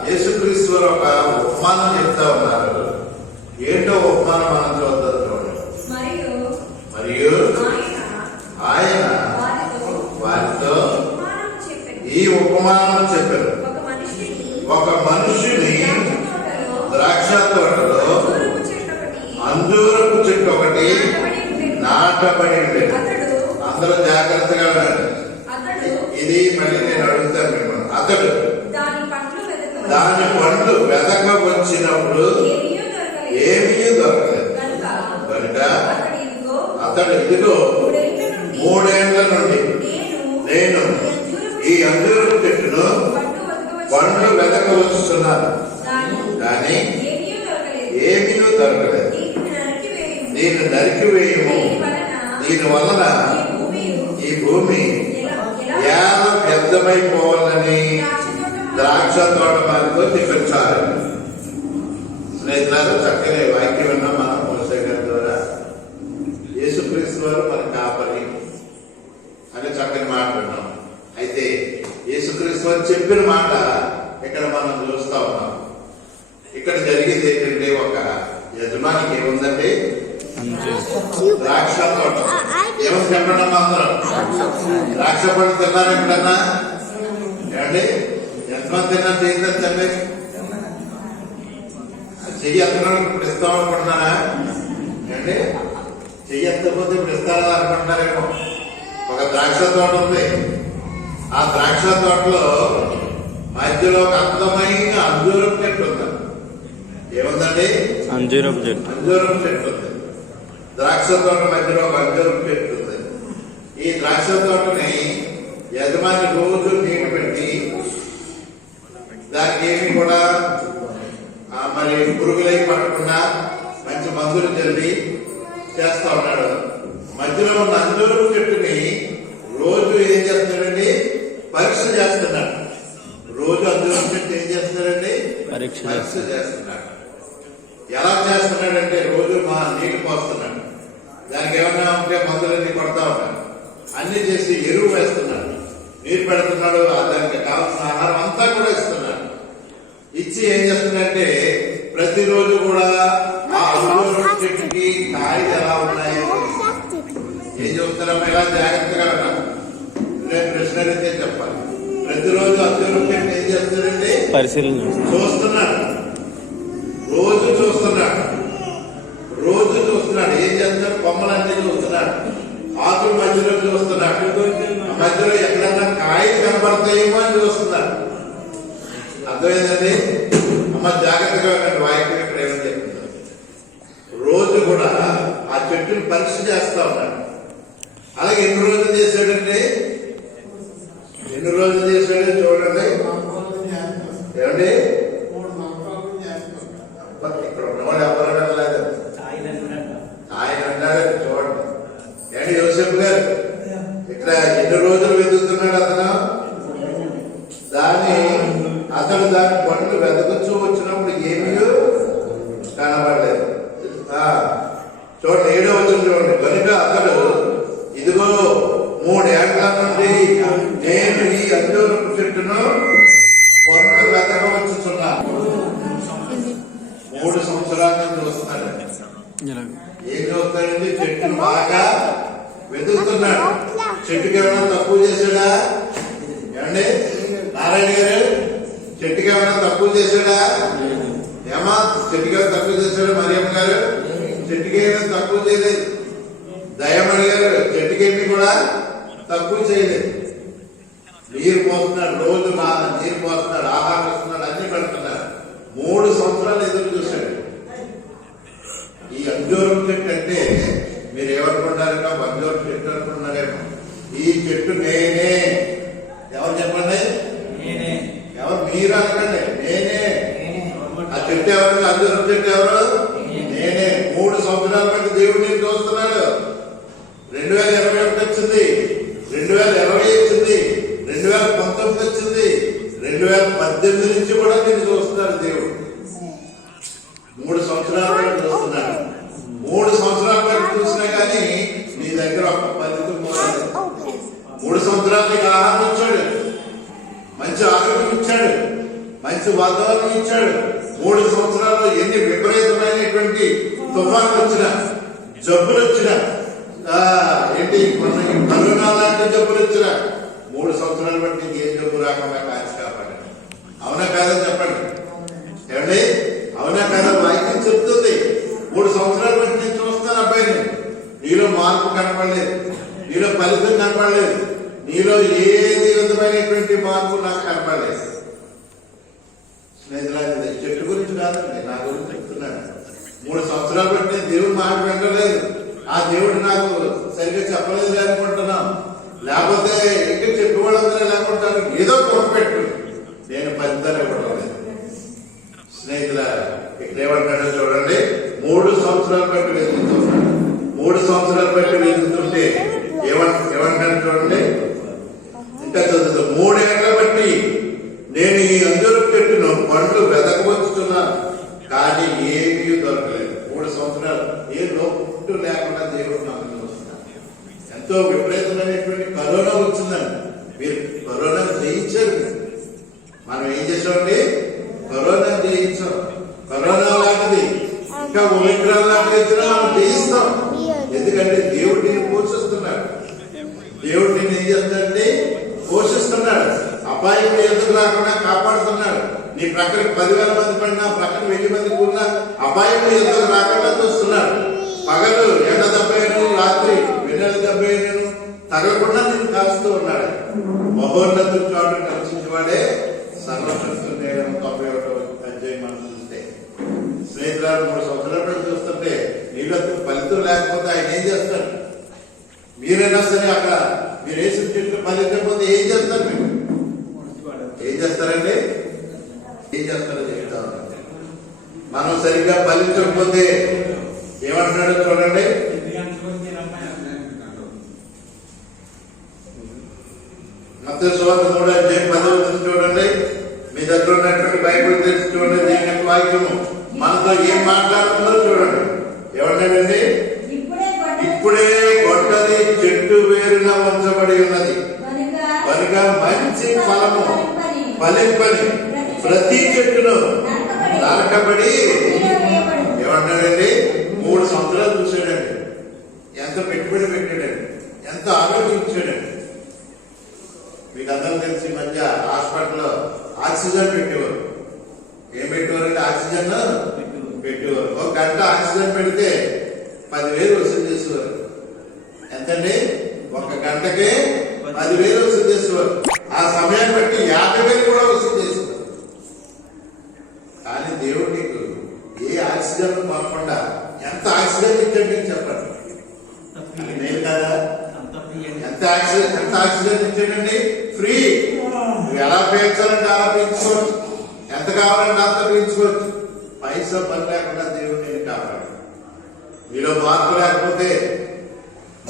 యేసుక్రీస్తు వారు ఒక ఉపమానం చెప్తా ఉన్నారు. ఏంటో ఉపమానం మనం చూద్దాం. మరియు ఆయన వారితో ఈ ఉపమానం చెప్పారు. ఒక మనుషుని ద్రాక్ష తోటలో అంజూరపు చెట్టు ఒకటి నాటబడి ఉండేది. అందరూ జాగ్రత్తగా ఉండండి. ఇది మళ్ళీ నేను అడుగుతాను మిమ్మల్ని. అతడు దాని పండ్లు వెదక వచ్చినప్పుడు ఏమీ దొరకలేదు కనుక అతడు ఇదిగో 3 ఏళ్ల నుండి నేను ఈ అంజూరపు చెట్టును పండ్లు వెదక వస్తున్నాను, కానీ ఏమీ దొరకలేదు. దీన్ని నరికివేయము, దీని వలన ఈ భూమి ఎలా వ్యర్థమైపోవాలని ద్రాక్ష తోట వారితో చెప్పించాలి. స్నేహితులారా, చక్కని వాక్యం విన్నాం మనం మోసే గారి ద్వారా. యేసుక్రీస్తు వారు మన కాపరి అని చక్కని మాట విన్నాం. అయితే యేసుక్రీస్తు వారు చెప్పిన మాట ఇక్కడ మనం చూస్తా ఉన్నాం. ఇక్కడ జరిగింది ఏంటంటే, ఒక యజమానికి ఏముందంటే ద్రాక్ష తోట. ఏమని చెప్పడం అందరం ద్రాక్ష పండు తిన్నారు ఎప్పుడన్నా? ఏమండి, ఎంతమంది తిన్నా చేయిందని చెప్పి చెయ్యి ఎత్తడం ఇప్పుడు ఇస్తాం అనుకుంటున్నారా? ఏమండి, చెయ్యి ఎత్తకపోతే ఇప్పుడు ఇస్తారని అనుకుంటున్నారేమో. ఒక ద్రాక్ష తోట ఉంది. ఆ ద్రాక్ష తోటలో మధ్యలో ఒక అందమైన అంజూరపు చెట్టు ఉంది. ఏముందండి? అంజూరపు చెట్టు. అంజూరపు చెట్టు ఉంది. ద్రాక్ష తోట మధ్యలో ఒక అంజూరపు చెట్టు ఉంది. ఈ ద్రాక్ష తోటని యజమాని రోజు నీళ్లు పెట్టి దానికి ఏమి కూడా మరి పురుగులై పడకుండా మంచి మందులు చల్లి చేస్తా ఉన్నాడు. మధ్యలో ఉన్న అంజూరపు చెట్టుని రోజు ఏం చేస్తాడండి? పరీక్ష చేస్తున్నాడు. రోజు అంజూరపు చెట్టు ఏం చేస్తున్నాడండి? పరీక్ష చేస్తున్నాడు. ఎలా చేస్తున్నాడంటే, రోజు మా నీళ్లు పోస్తున్నాడు, దానికి ఏమన్నా ఉంటే మందులన్నీ కొడతా ఉన్నాడు, అన్ని చేసి ఎరువు వేస్తున్నాడు, నీరు పెడుతున్నాడు, దానికి కావాల్సిన ఆహారం అంతా కూడా ఇస్తున్నాడు. ఇచ్చి ఏం చేస్తున్నాడంటే, ప్రతిరోజు కూడా ఆ అంజూరపు చెట్టుకి కాయలు ఎలా ఉన్నాయో ఏం చూస్తున్నామో ఇలా జాగ్రత్తగా ఉన్నాం. రేపు ప్రశ్న అయితే చెప్పాలి. ప్రతిరోజు అంజూరపు చెట్టు ఏం చేస్తున్నాడంటే పరిశీలన చూస్తున్నాడు. రోజు చూస్తున్నాడు. ఏం చేస్తున్నాడు? కొమ్మలన్నీ చూస్తున్నాడు, ఆకులు మధ్యలో చూస్తున్నాడు, మధ్యలో ఎక్కడన్నా కాయలు కనబడతాయేమో అని చూస్తున్నాడు. అర్థమైందండి? అమ్మ జాగ్రత్తగా ఉండండి. వాక్యం ఇక్కడ ఏమని చెప్తున్నారు? రోజు కూడా ఆ చెట్టుని పరీక్ష చేస్తా ఉన్నాడు. అలాగే ఎన్ని రోజులు చేశాడంటే, చూడండి. ఏమండి, ఇక్కడ ఉన్నవాడు ఎవరు వెళ్ళలేదు, ఆయన అన్నాడు. చూడండి. ఏంటి యోసేపు గారు, ఇక్కడ ఎన్ని రోజులు వెతుకుతున్నాడు అతను దాని పండ్లు వెతకొచ్చు వచ్చినప్పుడు ఏమీ కనబడలేదు. చూడండి, 7వ వచనం చూడండి. కనుక అతడు ఇదిగో 3 ఏళ్ల నుండి నేను ఈ అంజూరపు చెట్టును పండ్లు వెతకవచ్చుచున్నాను. 3 సంవత్సరాల నుంచి చూస్తున్నాడు. ఏం చూస్తాడండి? చెట్టును బాగా వెతుకుతున్నాడు. చెట్టుకి ఏమైనా తక్కువ చేశాడా? ఏమండి నారాయణ గారు, చెట్టుకి ఏమైనా తక్కువ చేశాడా? ఏమా చెట్టుకి ఏమైనా తక్కువ చేశాడా? మరియమ్మ గారు, చెట్టుకి ఏమైనా తక్కువ చేయలేదు. దయమణి గారు, చెట్టుకేమి కూడా తక్కువ చేయలేదు. నీరు పోస్తున్నాడు, రోజు నీరు పోస్తున్నాడు, ఆహారం ఇస్తున్నాడు, అన్ని పెడుతున్నాడు. 3 సంవత్సరాలు ఎదురు చూశాడు. ఈ అంజూరపు చెట్టు అంటే మీరు ఏమనుకుంటారు? అంజూరపు చెట్టు అనుకుంటున్నారేమో. ఈ చెట్టు నేనే 18 నుంచి కూడా నేను చూస్తున్నాను దేవుడు. 3 సంవత్సరాల వరకు చూస్తున్నాడు. 3 సంవత్సరాల వరకు చూసినా కానీ నీ దగ్గర ఒక ఫలితం పోలేదు. 3 సంవత్సరాలు నీకు ఆహారం ఇచ్చాడు, మంచి ఆరోగ్యం ఇచ్చాడు, మంచి వాతావరణం ఇచ్చాడు. 3 సంవత్సరాల్లో ఎన్ని విపరీతమైనటువంటి తుఫాన్లు వచ్చినా, జబ్బులు వచ్చినా, ఏంటి కరోనా లాంటి జబ్బులు వచ్చినా 3 సంవత్సరాల బట్టి నీకు ఏ జబ్బు రాకుండా కాచి కాపాడు. అవునా కాదని చెప్పండి. ఏమండి అవునా కదా? వాక్యం చెప్తుంది. 3 సంవత్సరాల బట్టి నేను చూస్తాను అబ్బాయిని, నీలో మార్పు కనపడలేదు, నీలో ఫలితం కనపడలేదు, నీలో ఏది విధమైనటువంటి మార్పు నాకు కనపడలేదు. స్నేహితులాంటిది చెట్టు గురించి కాదండి, నా గురించి చెప్తున్నాను. 3 సంవత్సరాల బట్టి నేను దేవుడు మాట వింటలేదు. ఆ దేవుడు నాకు సరిగ్గా చెప్పలేదు అనుకుంటున్నాం. లేకపోతే ఇంకా చెప్పేవాళ్ళందరూ ఎలా అనుకుంటారు, ఏదో కొనపెట్టు, నేను ఫలితాలు ఇవ్వడం. స్నేహితుల ఇక్కడ ఏమంటాడో చూడండి. 3 సంవత్సరాలు బట్టి వెతుకుతున్నాడు. 3 సంవత్సరాలు బట్టి వెతుకుతుంటే ఏమంటాడు చూడండి. ఇంకా చదువుతా. 3 ఏళ్ల బట్టి నేను ఈ అంజూరు చెట్టును పండ్లు వెతకవచ్చుతున్నాను, కానీ ఏమీ దొరకలేదు. 3 సంవత్సరాలు ఏ లోటు లేకుండా దేవుడు నాకు చూస్తున్నాను. ఎంతో విపరీతమైనటువంటి కరోనా వచ్చిందండి. మీరు కరోనా జయించారు. మనం ఏం చేసామండి? కరోనా జయించాం. కరోనా లాంటిది ఇంకా ఒమిక్రాన్ లాంటిది వచ్చినా మనం జయిస్తాం. ఎందుకంటే దేవుడు నిన్ను పోషిస్తున్నాడు. దేవుడు నిన్ను ఏం చేస్తాడంటే పోషిస్తున్నాడు. అపాయం ఎందుకు రాకుండా కాపాడుతున్నాడు. నీ ప్రక్కన 10,000 మంది పడినా, ప్రక్కన 1000 మంది కూడినా అపాయం ఎందుకు రాకుండా చూస్తున్నాడు. పగలు ఎండ దెబ్బను, రాత్రి వెన్నెల దెబ్బను తగలకుండా నేను కాస్తూ ఉన్నాడు. మహోన్నతుడు చోటు కలిసించేవాడే సర్వశక్తులు నేడం. 91వ అధ్యాయం మనం చూస్తే స్నేహితురాలు 3 సంవత్సరాల పాటు చూస్తుంటే నీళ్ళకు ఫలితం లేకపోతే ఆయన ఏం చేస్తాడు? మీరైనా సరే అక్కడ మీరు వేసిన చెట్లు ఫలితకపోతే ఏం చేస్తారు? మీరు ఏం చేస్తారండి? ఏం చేస్తారో చెప్తా ఉన్నాను. మనం సరిగ్గా ఫలించకపోతే ఏమంటున్నాడో చూడండి. మత్తయి సువార్త 3వ అధ్యాయం 10వ వచనం చూడండి. మీ దగ్గర ఉన్నటువంటి బైబిల్ తెరిచి చూడండి. దేవుని యొక్క వాక్యము మనతో ఏం మాట్లాడుతుందో చూడండి. ఏమంటాడండి? ఇప్పుడే గొడ్డలి చెట్టు వేరున ఉంచబడి ఉన్నది కనుక మంచి ఫలము ఫలింపని ప్రతి చెట్టును నరకబడి. ఏమంటాడండి? 3 సంవత్సరాలు చూశాడండి. ఎంత పెట్టుబడి పెట్టాడండి, ఎంత ఆరోగ్యం ఇచ్చాడండి. మీకు అందరూ తెలిసి మధ్య హాస్పిటల్లో ఆక్సిజన్ పెట్టేవారు. ఏం పెట్టేవారంటే ఆక్సిజన్ పెట్టేవారు. 1 గంట ఆక్సిజన్ పెడితే 10,000 వసూలు చేసేవారు. ఎంతండి? 1 గంటకే 10,000 వసూలు చేసేవారు. ఆ సమయాన్ని బట్టి 50,000 కూడా వసూలు చేసేవారు. కానీ దేవుడు నీకు ఏ ఆక్సిజన్ పంపకుండా ఎంత ఆక్సిజన్ ఇచ్చాడు చెప్పండి. నేను కదా? ఎంత ఆక్సిజన్ ఇచ్చాడండి? ఫ్రీ. నువ్వు ఎలా పీల్చాలంటే అలా పీల్చుకోవచ్చు, ఎంత కావాలంటే అంత పీల్చుకోవచ్చు. పైసా పని లేకుండా దేవుడు నేను కాపాడు. నీలో మార్పు లేకపోతే,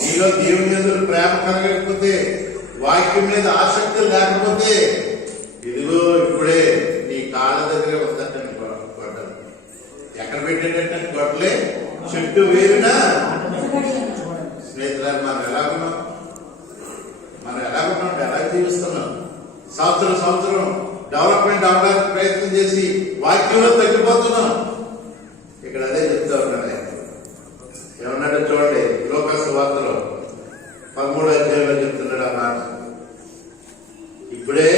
నీలో దేవుని ఎదురు ప్రేమ కలగకపోతే, వాక్యం మీద ఆసక్తి లేకపోతే, ఇదిగో ఇప్పుడే నీ కాళ్ళ దగ్గర వద్దట గొడ్డలు. ఎక్కడ పెట్టేటట్టు గొడ్డలే చెట్టు వేరునా. స్నేహితులు మనం ఎలాగున్నాం? ఎలా జీవిస్తున్నాం? సంవత్సరం డెవలప్మెంట్ అవడానికి ప్రయత్నం చేసి వాక్యంలో తగ్గిపోతున్నాం. ఇక్కడ అదే చెప్తా ఉన్నాడు. ఏమన్నాడో చూడండి. లోకాసు వార్తలో 13వ అధ్యాయంలో చెప్తున్నాడు ఆ మాట. ఇప్పుడే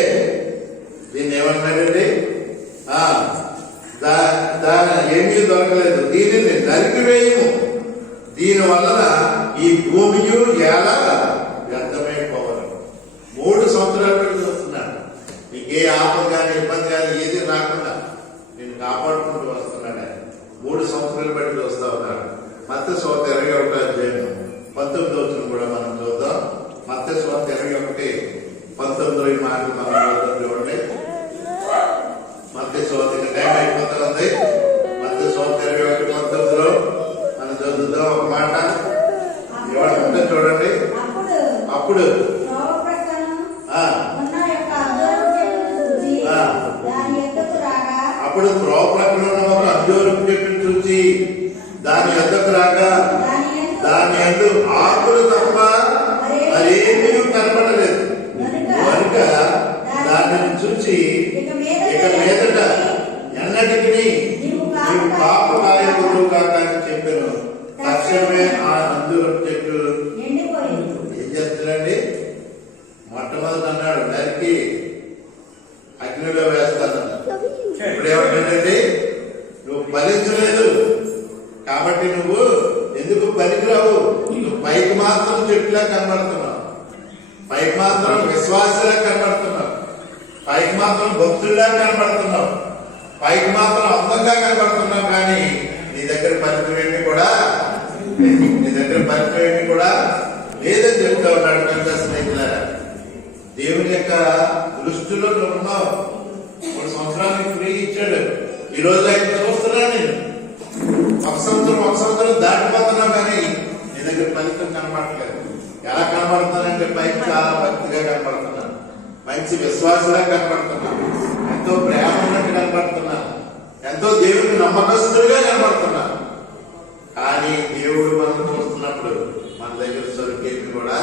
దీన్ని ఏమన్నాడండి? ఏమీ దొరకలేదు, దీనిని నరికివేయము, దీని వలన ఈ భూమియు ఎలా వ్యర్థమైపోవాలి. 3 సంవత్సరాల నుండి చూస్తున్నాడు. నీకే ఆపద కానీ ఇబ్బంది కానీ ఏది రాకుండా నేను కాపాడుకుంటూ వస్తున్నాడు. 3 సంవత్సరాలు బట్టి వస్తా ఉన్నాడు. మత్తయి సువార్త 21వ అధ్యాయం 19వ వచనం కూడా మనం చూద్దాం. మత్తయి సువార్త 21:19 ఈ మాటలు మనం చూడండి. మత్తయి సువార్త టైం అయిపోతుంది. మత్తయి సువార్త 21:19 మనం చదువుదాం ఒక మాట. ఏమంటే చూడండి. అప్పుడు వస్తుంది అన్నాడు, నరికి అగ్నిలో వేస్తానన్నాడు. ఇప్పుడు ఏమంటాడండి, నువ్వు ఫలించలేదు కాబట్టి నువ్వు ఎందుకు పనికిరావు, నువ్వు పైకి మాత్రం చెట్టులా కనబడుతున్నావు, పైకి మాత్రం విశ్వాసలా కనబడుతున్నావు, పైకి మాత్రం భక్తుల్లా కనబడుతున్నావు, పైకి మాత్రం అందంగా కనబడుతున్నావు, కానీ నీ దగ్గర ఫలితం ఏమి కూడా నీ దగ్గర ఫలితం ఏమి కూడా లేదని చెప్తా ఉన్నాడు. కనుక స్నేహితులారా, దేవుని యొక్క దృష్టిలో నువ్వు ఉన్నావు. 3 సంవత్సరాలకి ఫ్రీ ఇచ్చాడు. ఈ రోజు ఆయన చూస్తున్నాను నేను, ఒక సంవత్సరం దాటిపోతున్నావు, కానీ నీ దగ్గర ఫలితం కనబడట్లేదు. ఎలా కనబడుతున్నానంటే పైకి చాలా భక్తిగా కనబడుతున్నాను, మంచి విశ్వాసంగా కనబడుతున్నాను, ఎంతో ప్రేమ ఉన్నట్టు కనబడుతున్నాను, ఎంతో దేవుడికి నమ్మకస్తుడిగా కనబడుతున్నాను. కానీ దేవుడు మనం చూస్తున్నప్పుడు మన దగ్గర సరుకేమి కూడా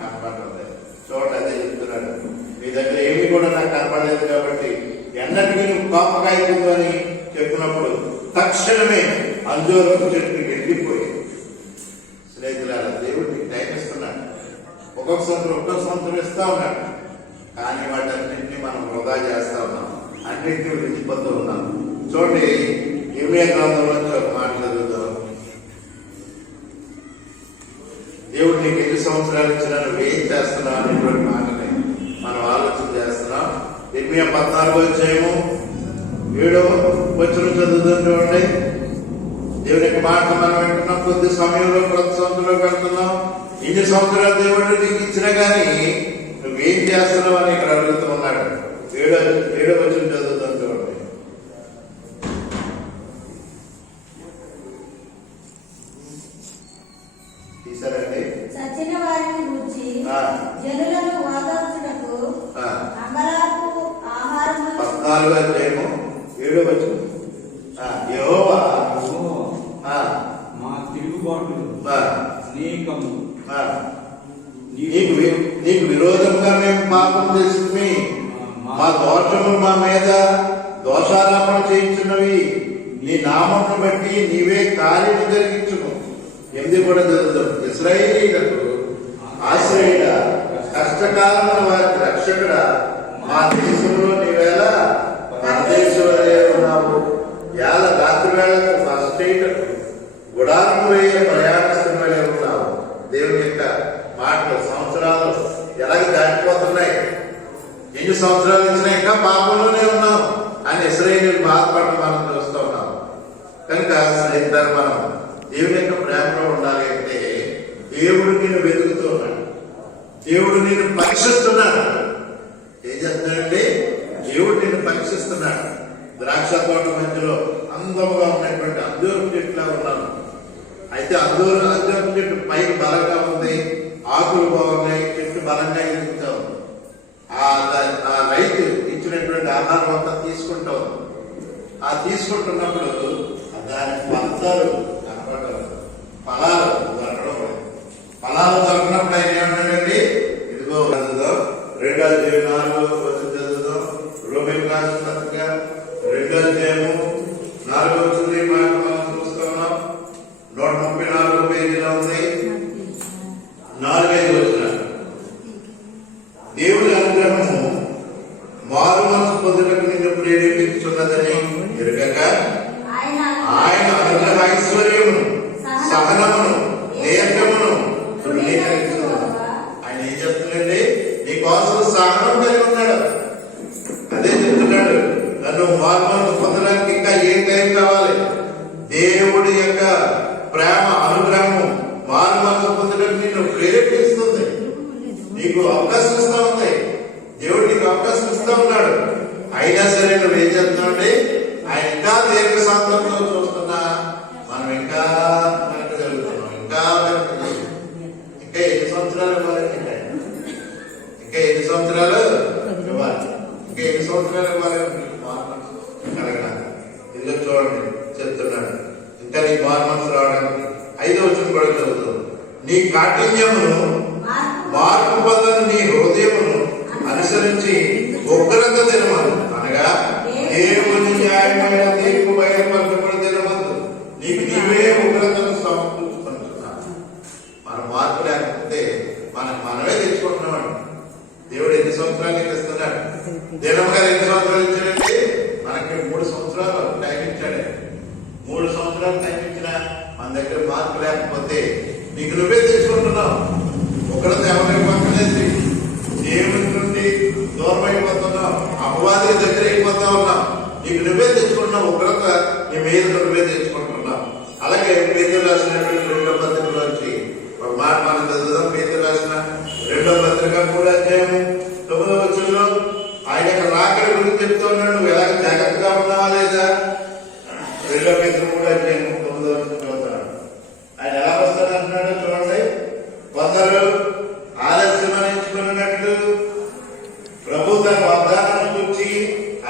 కనబడుతుంది. చూడండి, అదే చెప్తున్నాడు, నీ దగ్గర ఏమి కూడా నాకు కనబడలేదు కాబట్టి ఎన్నటికీ నువ్వు కోపకాయకుందు అని చెప్పినప్పుడు తక్షణమే అంజూరపు చెట్టు వెళ్ళిపోయి. స్నేహితులారా, దేవుడు నీకు టైం ఇస్తున్నాడు. ఒక్కొక్క సంవత్సరం ఇస్తా ఉన్నాడు, కానీ వాటన్నింటినీ మనం వృధా చేస్తా ఉన్నాం, అన్నింటినీ విడిచిపోతూ ఉన్నాం. చూడండి, ఇర్మియా గ్రంథంలో ఒక మాట చదువుతాం. దేవుడు నీకు ఎన్ని సంవత్సరాలు ఇచ్చినా నువ్వేం చేస్తున్నావు అనేటువంటి మాటని మనం ఆలోచన చేస్తున్నాం. ఇర్మియా 14 అధ్యాయము 7వ వచనం చదువుతుంది. చూడండి, దేవుని యొక్క మాట మనం వింటున్నాం, కొద్ది సమయంలో కొత్త సంవత్సరంలో పెడుతున్నాం. ఇన్ని సంవత్సరాలు దేవుడు నీకు ఇచ్చినా కానీ నువ్వేం చేస్తున్నావు అని ఇక్కడ అడుగుతూ ఉన్నాడు. 7వ వచనం చదువుతాం. చూడండి, తీసారండి. సచిన వారిని గూర్చి జనులను ఓదార్చుటకు అంబలాపు ఆహారము 14వ అధ్యాయము 7వ వచనం. యెహోవా మా తిరుగుబాటులు అనేకము, నీకు విరోధంగా మేము పాపం చేస్తుంది, మా దోషము మా మీద దోషారోపణ చేయించున్నవి, నీ నామమును బట్టి నీవే కార్యము జరిగించును. 8 కూడా చదువుతాం. ఇశ్రాయేలీయులకు ఆశ్రయుడ, కష్టకాలమున వారికి రక్షకుడ, మా దేశంలో నీవేళ పరదేశంలో ఉన్నావు. ఏళ్ళ రాత్రి వేళకు ఫస్టేటకు గుడారం వేయ ప్రయాణిస్తున్న ఉన్నావు. దేవుని యొక్క మాటలు సంవత్సరాలు ఎలాగ దాటిపోతున్నాయి, ఎన్ని సంవత్సరాలు ఇచ్చినా ఇంకా పాపంలోనే ఉన్నాం అని ఇశ్రాయేలీయులు బాధపడడం మనం చూస్తూ ఉన్నాం. కనుక స్నేహితులు, మనం దేవుని యొక్క ప్రేమలో ఉండాలి అంటే దేవుడికి నువ్వు వెతుకుతూ ఉన్నాడు, దేవుడు నిన్ను పరీక్షిస్తున్నాడు. ఏం చేస్తున్నాడంటే దేవుడు నిన్ను పరీక్షిస్తున్నాడు. ద్రాక్ష తోట మధ్యలో అందముగా ఉన్నటువంటి అంజూరపు చెట్టులా ఉన్నాను. అయితే అంజూరపు చెట్టు పైకి బలంగా ఉంది, ఆకులు బాగున్నాయి, చెట్టు బలంగా ఎదుగుతా ఉంది. ఆ రైతు ఇచ్చినటువంటి ఆహారం అంతా తీసుకుంటా ఉంది. ఆ తీసుకుంటున్నప్పుడు దాని ఫలితాలు కనపడలేదు, ఫలాలు దొరకడం లేదు. ఫలాలు దొరకనప్పుడు ఆయన ఏమంటాడండి, ఇదిగో చదువుదాం 2వ అధ్యాయం 4వ వచనం చదువుదాం. రోమిలకు రాసిన పత్రిక 2వ అధ్యాయము 4వ వచనం. ఈ మాట మనం చూస్తున్నాం, 134వ పేజీలో ఉంది. 4-5 వచనాలు. దేవుడి అనుగ్రహము మారు మనసు పొందుటకు నిన్ను ప్రేరేపించున్నదని ఎరుగక ఆయన అనుగ్రహ ఐశ్వర్యమును సహనమును దీర్ఘమును ఆయన ఏం చెప్తున్నాడండి, నీ కోసం సహనం కలిగి ఉన్నాడు. అదే చెప్తున్నాడు, నన్ను మారు మనసు పొందడానికి ఇంకా ఏం టైం కావాలి? దేవుడి యొక్క ప్రేమ అనుగ్రహము మారు మనసు పొందడానికి నిన్ను ప్రేరేపిస్తుంది, నీకు అవకాశం ఇస్తా ఉంది. దేవుడు నీకు అవకాశం ఇస్తా ఉన్నాడు. అయినా సరే నువ్వు ఏం చెప్తున్నావు? ఆయన ఇంకా దీర్ఘ శాంతంతో చూస్తున్నా మనం ఇంకా వెనక జరుగుతున్నాం, ఇంకా ఎన్ని సంవత్సరాలు ఇవ్వాలి? ఇంకా ఎన్ని సంవత్సరాలు ఇవ్వాలి? ఇంకా ఎన్ని సంవత్సరాలు ఇవ్వాలి? ఇదిగో చూడండి, చెప్తున్నాడు, ఇంకా నీ మారు మనసు రావడానికి 5వ వచనం కూడా చదువుతాం. నీ కాఠిన్యమును మార్పు పొందని నీ హృదయమును అనుసరించి ఉగ్రత దినమందు, అనగా దేవుని న్యాయమైన తీర్పు బయలుపరచబడి దినమందు నీకు నీవే ఉగ్రతను సమకూర్చుకుంటున్నావు. మన మార్పు లేకపోతే మనమే తెచ్చుకుంటున్నామండి. దేవుడు సంవత్సరాలు నీకు ఇస్తున్నాడు. దినము గారు ఎన్ని సంవత్సరాలు ఇచ్చాడంటే మనకి 3 సంవత్సరాలు టైం ఇచ్చాడు. 3 సంవత్సరాలు టైం ఇచ్చినా మన దగ్గర మార్పు లేకపోతే నీకు నువ్వే తెచ్చుకుంటున్నావు. ఒకరితో ఎవరికి పక్కనేది దేవుడి నుండి దూరం అయిపోతున్నావు, అపవాదికి దగ్గర అయిపోతా ఉన్నావు. నీకు నువ్వే తెచ్చుకుంటున్నావు, ఉగ్రత నీ మీద నువ్వే తెచ్చుకుంటున్నావు. అలాగే పేతురు రాసినటువంటి 2వ పత్రికలోంచి ఒక మాట మనం చదువుదాం. పేతురు రాసిన 2వ పత్రిక 3వ అధ్యాయం 9వ వచనంలో ఆయన యొక్క రాకడ గురించి చెప్తూ ఉన్నాడు. నువ్వు ఎలాగ జాగ్రత్తగా ఉన్నావా లేదా? 2వ పేతురు 3వ అధ్యాయం 9వ వచనం చదువుతున్నాడు. ఆయన ఎలా వస్తాడు అంటున్నాడు చూడండి. కొందరు ఆలస్యం ఎంచుకున్నట్లు ప్రభు తన వాగ్దానం గురించి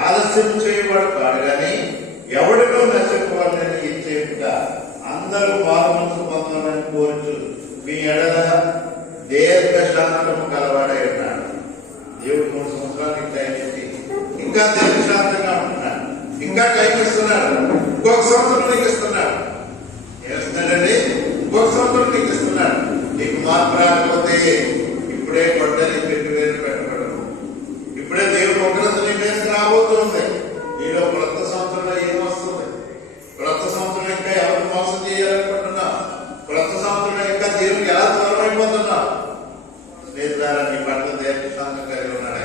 ఆలస్యం చేయబడు కాడు కానీ ఎవరినో నశించుకోవాలని ఇచ్చేట్టుగా అందరూ మారు మనసు పొందాలని కోరుచు మీ ఎడల దీర్ఘశాంతము కలవాడై ఉన్నాడు. దేవుడు 3 సంవత్సరాలకి టైం ఇచ్చి ఇంకా దీర్ఘశాంతంగా ఉంటున్నాడు, ఇంకా టైం ఇస్తున్నాడు. ఇంకొక సంవత్సరం నీకు ఇస్తున్నాడు. ఏమిస్తున్నాడండి? ఇంకొక సంవత్సరం నీకు ఇస్తున్నాడు. నీకు మార్పు రాకపోతే ఇప్పుడే గొడ్డలి పెట్టి వేలు పెట్టబడదు. ఇప్పుడే దేవుడు ఉగ్రత నీ మీద రాబోతుంది. నీలో క్రొత్త సంవత్సరంలో ఏమొస్తుంది? క్రొత్త సంవత్సరం ఇంకా ఎవరు మోసం చేయాలనుకుంటున్నావు? క్రొత్త సంవత్సరం ఇంకా దేవుడికి ఎలా దూరం అయిపోతున్నావు? స్నేహితులారా, నీ పట్ల దీర్ఘశాంతం కలిగి ఉన్నాడు.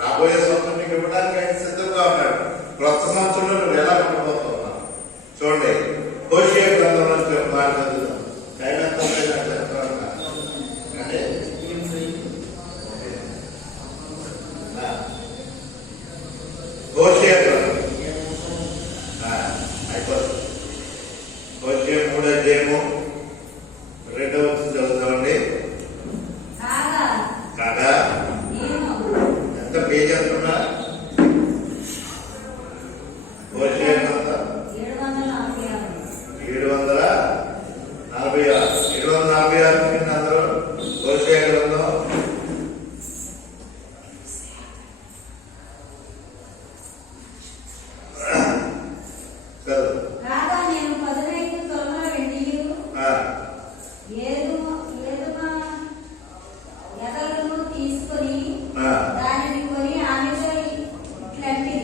రాబోయే సంవత్సరం నీకు ఇవ్వడానికి ఆయన సిద్ధంగా ఉన్నాడు. క్రొత్త సంవత్సరంలో నువ్వు ఎలా ఉండబోతున్నావు చూడండి. హోషేయ గ్రంథం నుంచి ఒక మాట చదువుతాం. అంటే హోషేయ గ్రంథం అయిపోతుంది. హోషేయ 3వ అధ్యాయము 2వ వచనం చదువుతామండి. కాగా ఎంత పేజీ అంటున్నా? హోషేయ గ్రంథం 746 అందరూ హోషేయ గ్రంథం తీసుకొని దానిని కొని ఆమెతో ఇట్లంటిది.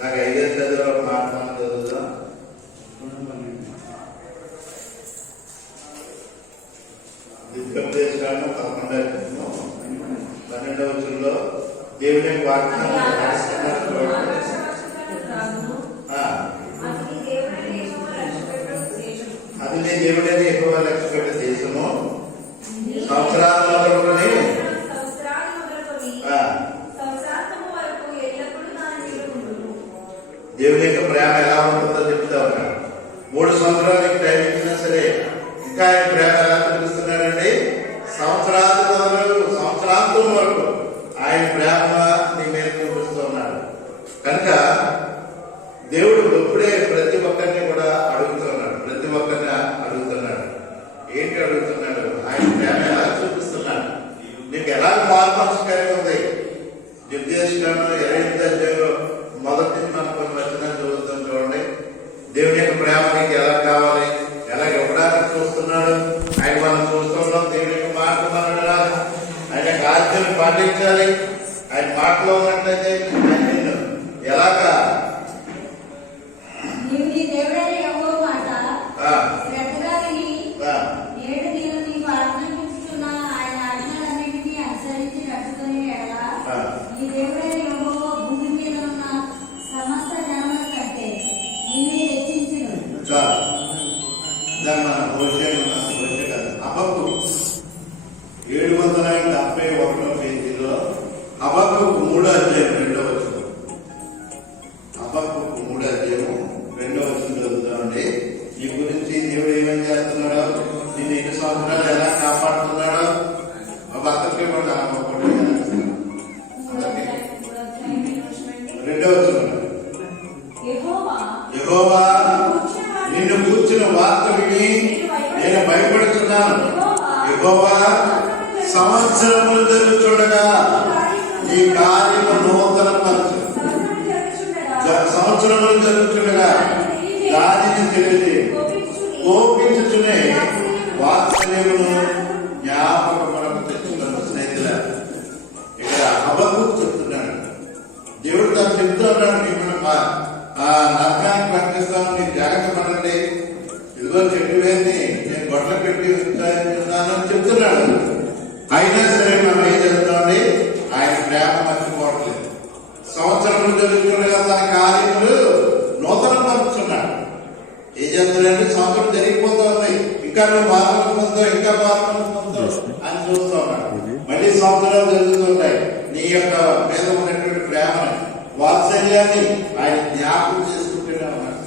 నాకు 5 చదివా ఒక మాట చదువుతా. ద్వితీయోపదేశకాండం 12వ వచనంలో దేవుని వాగ్దానం అది నీ దేవుడైన యెహోవా లక్ష్య పెట్టే దేశము సంవత్సరాల మొదలుకొని దేవుని యొక్క ప్రేమ ఎలా ఉంటుందో చెప్తా ఉన్నాడు. 3 సంవత్సరాలకి టైం ఇచ్చినా సరే ఇంకా ఆయన ప్రేమ ఎలా చూపిస్తున్నాడండి? సంవత్సరాలు మొదలు సంవత్సరాంతం వరకు ఆయన ప్రేమ నీ మీద చూపిస్తూ ఉన్నాడు. కనుక దేవుడు ఇప్పుడే ప్రతి ఒక్కరిని కూడా అడుగుతున్నాడు. ఏంటి అడుగుతున్నాడు? ఆయన ప్రేమ ఎలా చూపిస్తున్నాడు? నీకు ఎలా మార్పు కలిగి ఉంది? నిర్దేశకాండం 28వ అధ్యాయంలో మొదటి నుంచి మనం కొన్ని వచనాలు చదువుతాం చూడండి. దేవుని యొక్క ప్రేమ నీకు ఎలా కావాలి, ఎలా ఇవ్వడానికి చూస్తున్నాడు. ఆయన మనం చూస్తున్నాం. దేవుని యొక్క మాట మనం వినాలి, ఆయన యొక్క ఆజ్ఞలు పాటించాలి. ఆయన మాటలో ఉన్నట్లయితే ఆయన నిన్ను ఎలాగా ఈ దేవుడైన యెహోవా నిన్ను కూర్చున్న వార్త విని నేను భయపడుతున్నాను. యెహోవా సంవత్సరములు జరుగుతుండగా ఈ కార్యము నూతన పరచు. సంవత్సరములు జరుగుతుండగా దానిని తెలియజే కోపించుచునే వాత్సల్యమును జ్ఞాపకములకు తెచ్చుకున్న స్నేహితుల ఇక్కడ హబక్కూకు చెప్తున్నాడు. దేవుడు తాను చెప్తూ ఉన్నాడు, మిమ్మల్ని నరకానికి పంపిస్తాను, మీరు జాగ్రత్త పడండి, ఇదిగో చెట్టు వేసి నేను గొడ్ల పెట్టి ఉంచుతాను అని చెప్తున్నాడు. అయినా సరే మనం ఏం చేస్తామండి, ఆయన ప్రేమ మర్చిపోవట్లేదు. సంవత్సరములు జరుగుతుండగా తన కార్యములు నూతన పరుచున్నాడు. ఏం చేస్తున్నాడంటే సంవత్సరం జరిగిపోతూ ఉన్నాయి, ఇంకా నువ్వు మార్పులు పొందుతావు, ఇంకా మార్పులు పొందుతావు అని చూస్తూ ఉన్నాడు. మళ్ళీ సంవత్సరాలు జరుగుతుంటాయి. నీ యొక్క మీద ఉన్నటువంటి ప్రేమని, వాత్సల్యాన్ని ఆయన జ్ఞాపకం చేసుకుంటూనే ఉన్నాడు.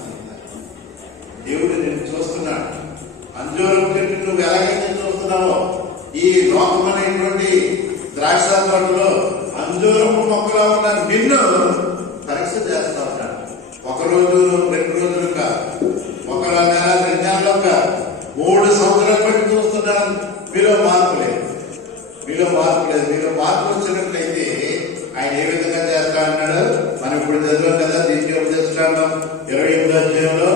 దేవుడు నేను చూస్తున్నాడు. అంజూరం చెట్టు నువ్వు ఎలాగైతే చూస్తున్నావో, ఈ లోకమైనటువంటి ద్రాక్ష తోటలో అంజూరపు మొక్కలో ఉన్న నిన్ను పరీక్ష చేస్తా ఉన్నాడు. ఒక రోజు 2 రోజులు కాదు, 1 నెల 2 నెలలు కాదు, 3 సంవత్సరాలు బట్టి చూస్తున్నాను. మీలో మార్పు లేదు. మీలో మార్పు వచ్చినట్లయితే ఆయన ఏ విధంగా చేస్తా అన్నాడు. మనం ఇప్పుడు చదివాం కదా, దీనికి ఉపదేశిస్తాను 28వ అధ్యాయంలో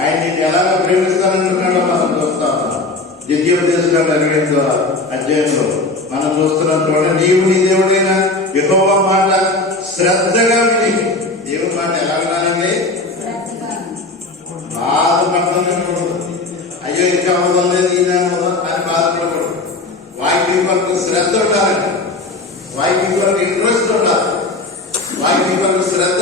ఆయన నేను ఎలాగ ప్రేమిస్తానంటున్నాడో మనం చూస్తా ఉన్నాం. ద్వితీయోపదేశకాండ 28వ అధ్యాయంలో మనం చూస్తున్నాం. చూడండి, నీవు నీ దేవుడైన యెహోవా మాట శ్రద్ధగా విని. దేవుడి మాట ఎలా వినాలండి? బాధపడకూడదు. అయ్యో ఇంకా అవదలేదు ఈయన అని బాధపడకూడదు. వాక్యం కొరకు శ్రద్ధ ఉండాలండి. వాక్యం కొరకు ఇంట్రెస్ట్ ఉండాలి. వాక్యం కొరకు శ్రద్ధ